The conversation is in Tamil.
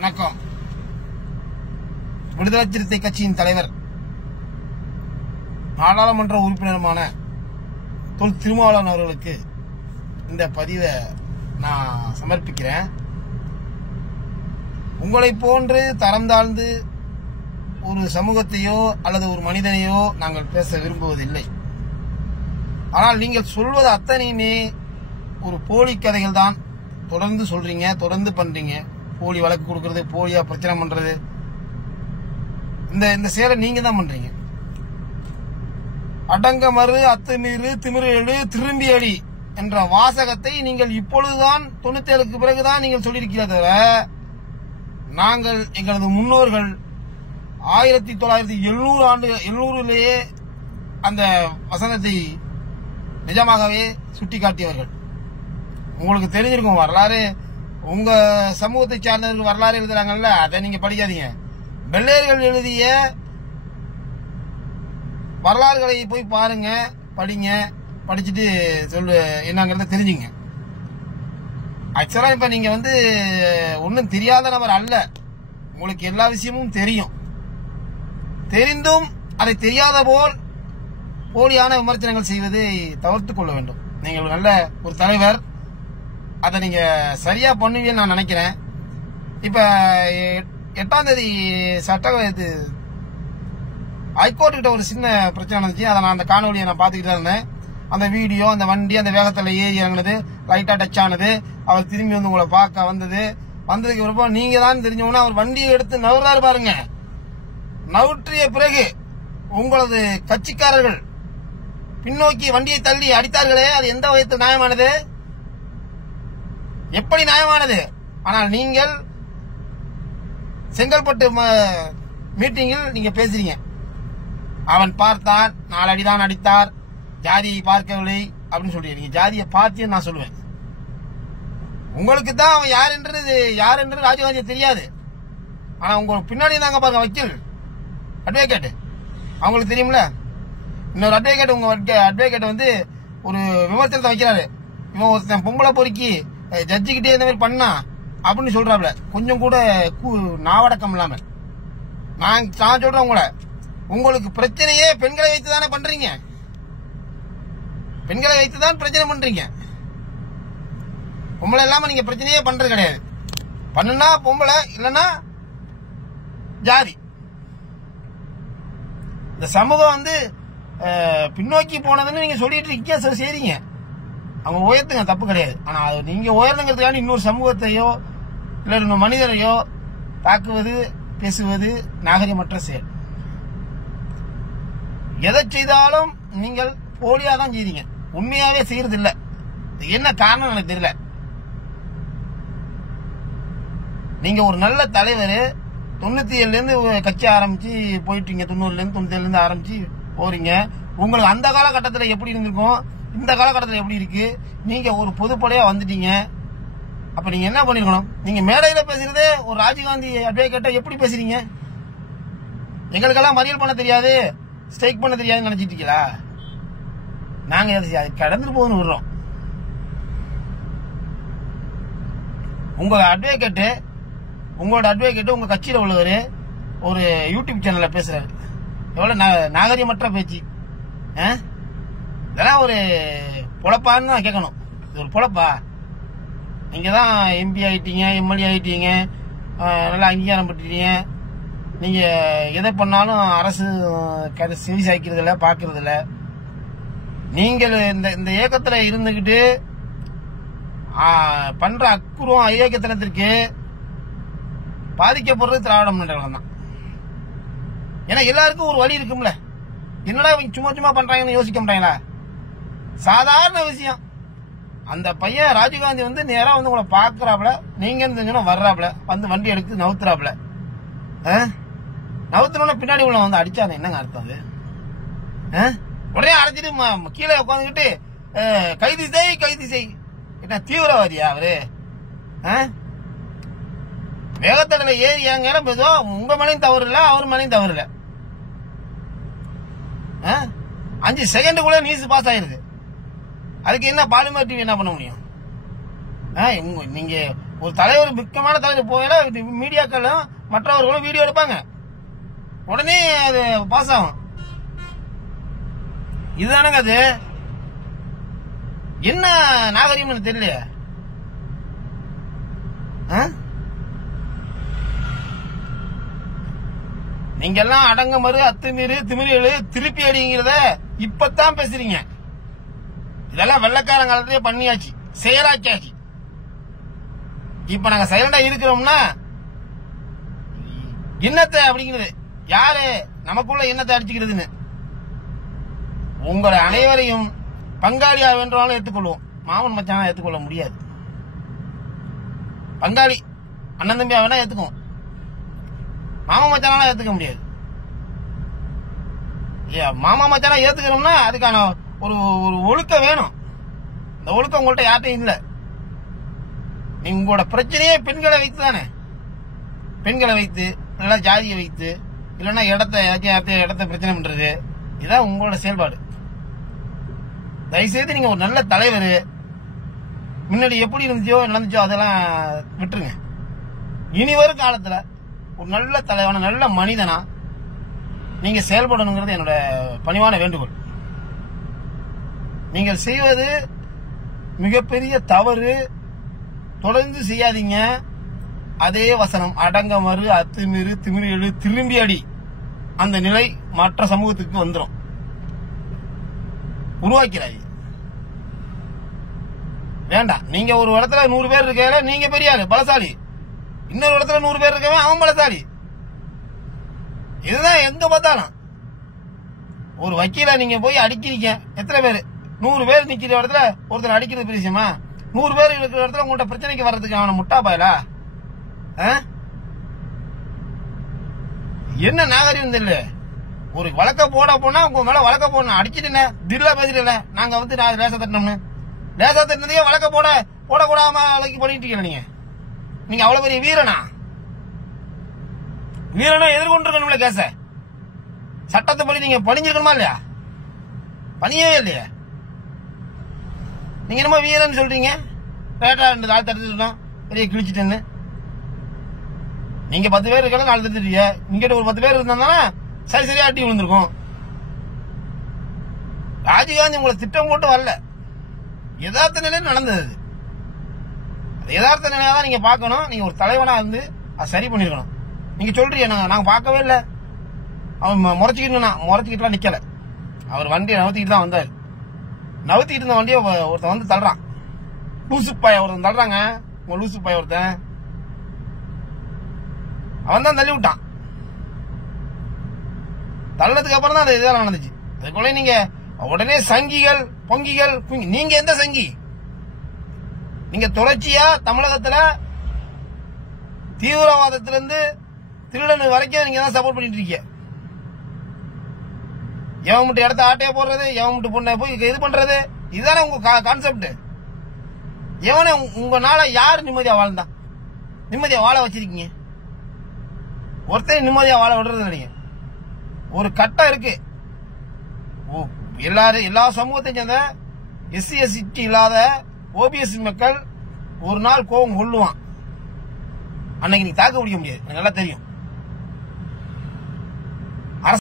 வணக்கம். விடுதலை சிறுத்தை கட்சியின் தலைவர் நாடாளுமன்ற உறுப்பினருமான தொல் திருமாவளவன் அவர்களுக்கு இந்த பதிவை நான் சமர்ப்பிக்கிறேன். உங்களை போன்று தரம் தாழ்ந்து ஒரு சமூகத்தையோ அல்லது ஒரு மனிதனையோ நாங்கள் பேச விரும்புவதில்லை. ஆனால் நீங்கள் சொல்வது அத்தனையுமே ஒரு போலி கதைகள் தான். தொடர்ந்து சொல்றீங்க, தொடர்ந்து பண்றீங்க. போலி வழக்கு கொடுக்கறது, போலியா பிரச்சனை பண்றது, இந்த செயலை நீங்க தான் பண்றீங்க. அடங்க மறு, அத்துமீறு, திமிரு எழு, திரும்பி அடி என்ற வாசகத்தை நீங்கள் இப்பொழுதுதான் 97க்கு பிறகுதான் நீங்கள் சொல்லியிருக்கிறீர்கள் தவிர, நாங்கள் எங்களது முன்னோர்கள் 1970 அந்த வசனத்தை நிஜமாகவே சுட்டிக்காட்டியவர்கள். உங்களுக்கு தெரிஞ்சிருக்கும் வரலாறு. உங்க சமூகத்தை சார்ந்தவர்கள் வரலாறு எழுதுறாங்கல்ல, அதை நீங்க படிக்காதீங்க. வெள்ளையர்கள் எழுதிய வரலாறுகளை போய் பாருங்க, படிங்க. படிச்சுட்டு சொல்லு என்னங்கிறத தெரிஞ்சுங்க. ஆக்சுவலா இப்ப நீங்க ஒன்னும் தெரியாத நபர் அல்ல. உங்களுக்கு எல்லா விஷயமும் தெரியும். தெரிந்தும் அதை தெரியாத போல் போலியான விமர்சனங்கள் செய்வதை தவிர்த்து கொள்ள வேண்டும். நீங்கள் நல்ல ஒரு தலைவர், அதை நீங்க சரியா பண்ணுவீங்கன்னு நான் நினைக்கிறேன். இப்ப 8ஆம் தேதி ஹைகோர்ட் கிட்ட ஒரு சின்ன பிரச்சனை நடந்துச்சு. அதை நான் அந்த காணொலியை நான் பாத்துக்கிட்டு இருந்தேன். அந்த வீடியோ, அந்த வண்டி அந்த வேகத்துல ஏறி இறங்குனது, லைட்டா டச் ஆனது, அவர் திரும்பி உங்களை பார்க்க வந்ததுக்கு விருப்பம் நீங்க தான் தெரிஞ்சவொன்னா அவர் வண்டியை எடுத்து நவுறாரு பாருங்க. நவுற்றிய பிறகு உங்களது கட்சிக்காரர்கள் பின்னோக்கி வண்டியை தள்ளி அடித்தார்களே, அது எந்த வயத்தில் நியாயமானது? எப்படி நியாயமானது? ஆனால் நீங்கள் செங்கல்பட்டு மீட்டிங்கில் நீங்க பேசுறீங்க. அவன் பார்த்தான், 4 அடிதான் அடித்தார், ஜாதியை பார்க்கவில்லை அப்படின்னு சொல்றீங்க. ஜாதியை பார்த்து நான் சொல்லுவேன். உங்களுக்கு தான் அவன் யார் என்று ராஜீவ்காந்தி தெரியாது. ஆனா உங்களுக்கு பின்னாடி தாங்க பாருங்க வக்கீல், அட்வொகேட், அவங்களுக்கு தெரியும்ல. இன்னொரு அட்வொகேட், உங்க அட்வொகேட் ஒரு விமர்சனத்தை வைக்கிறாரு. இவன் ஒருத்தன் பொம்பளை பொறுக்கி ஜட்ஜி கிட்டே இந்த மாதிரி பண்ணா அப்படின்னு சொல்றாப்ல. கொஞ்சம் கூட நாவடக்கம் இல்லாம நான் சொல்றேன், உங்களுக்கு பிரச்சனையே பெண்களை வைத்து தானே பண்றீங்க. பெண்களை வைத்து தான் பிரச்சனை பண்றீங்க. பொம்பளை இல்லாம நீங்க பிரச்சனையே பண்றது கிடையாது. பண்ணுனா பொம்பளை, இல்லைன்னா ஜாதி. இந்த சமூகம் பின்னோக்கி போனதுன்னு நீங்க சொல்லிட்டு இருக்கீங்க, சரிங்க. அவங்க உயர்த்துங்க, தப்பு கிடையாது. ஆனா நீங்க உயர்ந்துங்கிறதுக்காண்டி இன்னொரு சமூகத்தையோ இல்ல இன்னொரு மனிதரையோ தாக்குவது, பேசுவது நாகரிகமற்ற செயல். எதை செய்தாலும் நீங்கள் போலியா தான் செய்றீங்க, உண்மையாவே செய்யறது இல்ல. என்ன காரணம் எனக்கு தெரியல. நீங்க ஒரு நல்ல தலைவர், 97ல இருந்து கட்சி ஆரம்பிச்சு போயிட்டீங்க. 90ல இருந்து 97ல இருந்து ஆரம்பிச்சு போறீங்க. உங்களுக்கு அந்த காலகட்டத்தில் எப்படி இருந்திருக்கும், இந்த காலகட்டத்தில் எப்படி இருக்கு? நீங்க ஒரு பொதுப்படையா வந்துட்டீங்க. அப்ப நீங்க என்ன பண்ணிருக்கணும்? நீங்க மேடையில பேசுறதே ஒரு ராஜீவ்காந்தி அட்வொகேட்டை எப்படி பேசுறீங்க? எங்களுக்கெல்லாம் மறியல் பண்ண தெரியாது, ஸ்ட்ரைக் பண்ண தெரியாதுன்னு நினைச்சிட்டு இருக்கீங்களா? நாங்க கடந்து போகணும் விடுறோம். உங்களோட அட்வொகேட் உங்க கட்சியில உள்ளவர் ஒரு யூடியூப் சேனல்ல பேசுறாரு. எவ்வளவு நாகரிகமற்ற பேச்சு. இதெல்லாம் ஒரு பொழப்பான்னு தான் கேட்கணும். இது ஒரு பொழப்பா? நீங்க தான் எம்பி ஆயிட்டீங்க, எம்எல்ஏ ஆயிட்டீங்க, நல்லா அங்கீகாரம் பெற்றீங்க. நீங்க எதை பண்ணாலும் அரசு செவி சாய்க்கிறது இல்ல, பாக்குறது இல்ல. நீங்கள் இந்த இயக்கத்துல இருந்துகிட்டு பண்ற அக்குறம் அயோக்கியத்தனத்திற்கு பாதிக்கப்படுறது திராவிட முன்னேற்ற தான். ஏன்னா எல்லாருக்கும் ஒரு வழி இருக்கும்ல. என்னடா இவங்க சும்மா பண்றாங்கன்னு யோசிக்க மாட்டாங்களா? சாதாரண விஷயம். அந்த பையன் ராஜீவ்காந்தி நேரா உங்களை பாக்குறாப்ல, நீங்க இருந்தீங்கன்னா வர்றாப்ல, வண்டி எடுத்து நவுத்துறாப்ல. நவுத்துன பின்னாடி உள்ள அடிச்சாங்க. என்னங்க அர்த்தம் அது? உடனே அடைச்சிட்டு கீழே உட்காந்துக்கிட்டு கைது செய். என்ன தீவிரவாதியா அவரு? வேகத்தடல ஏறி ஏங்க பேசுவோம். உங்க மேலையும் தவறு இல்ல, அவர் மேலையும் தவறு இல்ல. 5 செகண்டுக்குள்ள நியூஸ் பாஸ் ஆயிருது. அதுக்கு என்ன பாலிமர் டிவி என்ன பண்ண முடியும்? நீங்க ஒரு தலைவர், முக்கியமான தலைவர் போயில மீடியாக்களும் மற்றவர்களும் வீடியோ எடுப்பாங்க, உடனே அது பாஸ் ஆகும். இதுதானங்க அது. என்ன நாகரிகம்னு தெரியல. நீங்க எல்லாம் அடங்க மறு, அத்துமீறு, திமிரு, திருப்பி அடிங்கிறத இப்பதான் பேசுறீங்க. இதெல்லாம் வெள்ளக்காரன் காலத்திலே பண்ணியாச்சு, செயலாக்கியாச்சு. இப்ப நாங்க சைலண்டா இருக்கிறோம்னா என்னத்தை அப்படிங்கிறது, யாரு நமக்குள்ள என்னத்தை அடிச்சுக்கிறதுன்னு உங்களை அனைவரையும் பங்காளியா வேண்டாலும் ஏற்றுக்கொள்வோம். மாமன் மச்சானா ஏற்றுக்கொள்ள முடியாது. பங்காளி அண்ணன் தம்பியா வேணா ஏத்துக்குவோம், மாமா மச்சானா ஏத்துக்க முடியாது. மாமா மச்சானா ஏத்துக்கணும்னா அதுக்கான ஒரு ஒரு ஒழுக்கம் வேணும். இந்த ஒழுக்கம் உங்கள்கிட்ட யார்ட்டையும் இல்ல. நீங்க உங்களோட பிரச்சனையே பெண்களை வைத்து தானே, பெண்களை வைத்து இல்லைன்னா ஜாதியை வைத்து இல்லைன்னா இடத்த பிரச்சனை பண்றது, இதான் உங்களோட செயல்பாடு. தயவுசெய்து நீங்க ஒரு நல்ல தலைவர், முன்னாடி எப்படி நடந்துச்சோ அதெல்லாம் விட்டுருங்க. இனி வரும் காலத்துல ஒரு நல்ல தலைவனா, நல்ல மனிதனா நீங்க செயல்படணுங்கிறது என்னோட பணிவான வேண்டுகோள். நீங்கள் செய்வது மிகப்பெரிய தவறு, தொடர்ந்து செய்யாதீங்க. அதே வசனம், அடங்க மறு, அத்துமீறு, திமிரு, திரும்பி அடி, அந்த நிலை மற்ற சமூகத்துக்கு வந்துடும். உருவாக்கிறாய் வேண்டாம். நீங்க ஒரு இடத்துல 100 பேர் இருக்க, நீங்க பெரிய ஆளு, பலசாலி. இன்னொரு இடத்துல 100 பேர் இருக்கவே அவன் பலசாலி. இதுதான் எங்க பார்த்தாலும். ஒரு வக்கீல நீங்க போய் அடிக்கிறீங்க, எத்தனை பேர்? 100 பேர் நிக்கிற இடத்துல ஒருத்தர் அடிக்கிறது பெரிய விஷயமா? 100 பேர் இருக்கிற இடத்துல உங்கள்கிட்ட பிரச்சனைக்கு வர்றதுக்கு அவனை முட்டா பாயலா? என்ன நாகரிகம் தெரியல. ஒரு வழக்க போனா உங்க மேல வழக்க போடணும். அடிச்சுட்டு தில்லா பேசுறீங்கள, நாங்க லேசா தட்டினோம்னு, லேசா தட்டினதையே வழக்க போடக்கூடாம வழக்கு பண்ணிட்டு இருக்கீங்க. நீங்க அவ்வளவு பெரிய வீரனா? வீரனா எதிர்கொண்டிருக்கணும்ல கேச. சட்டத்தை படி நீங்க பணிஞ்சிருக்கணுமா இல்லையா? பணியவே இல்லையா? நீங்க என்னமோ வீரன் சொல்றீங்க, ரேட்டா 2 நாள் தடுத்துட்டோம், பெரிய கிழிச்சிட்டேன்னு. நீங்க 10 பேர் இருக்க 4 தடுத்துட்டீங்க. இங்கிட்ட ஒரு 10 பேர் இருந்தா சரியா அட்டி விழுந்திருக்கும். ராஜீவ்காந்தி உங்களை திட்டம் போட்டு வரல, யதார்த்த நிலையில் நடந்தது. யதார்த்த நிலையா தான் நீங்க பாக்கணும். நீங்க ஒரு தலைவனா இருந்து அதை சரி பண்ணிருக்கணும். நீங்க சொல்றீங்க நாங்க பார்க்கவே இல்லை, அவன் முறைச்சிக்கிட்டுலாம் நிக்கல. அவர் வண்டியை நவுத்திக்கிட்டு தான் வந்தாரு. நவுத்திக்கிட்டு இருந்த வண்டியை ஒருத்தன் வந்து தள்ளுறான், லூசுப்பாய ஒருத்தன் தள்ளுறாங்க. உங்க லூசுப்பாய ஒருத்தன் அவன் தான் தள்ளி விட்டான். தள்ளதுக்கு அப்புறம் தான் அந்த இதெல்லாம் நடந்துச்சு. அதுக்குள்ள நீங்க உடனே சங்கிகள், பொங்கிகள், நீங்க எந்த சங்கி? நீங்க தொடர்ச்சியா தமிழகத்துல தீவிரவாதத்திலிருந்து திருடன் வரைக்கும் நீங்க தான் சப்போர்ட் பண்ணிட்டு இருக்கீங்க. எவன் மட்டும் இடத்த ஆட்டையா போடுறது, எவன் மட்டும் பொண்ணை போய் இது பண்றது, இதுதானே உங்க கான்செப்ட். எவனே உங்க நாள யாரு நிம்மதியா வாழ்ந்தா? நிம்மதியா வாழ வச்சிருக்கீங்க. ஒருத்தர் நிம்மதியா வாழ விடுறது இல்லைங்க. ஒரு கட்டம் இருக்கு, எல்லா சமூகத்தையும் சேர்ந்த SC ST இல்லாத OBC மக்கள் ஒரு நாள் கோபம் கொள்ளுவான். அன்னைக்கு நீ தாக்க முடிய முடியாது, எனக்கு நல்லா தெரியும்.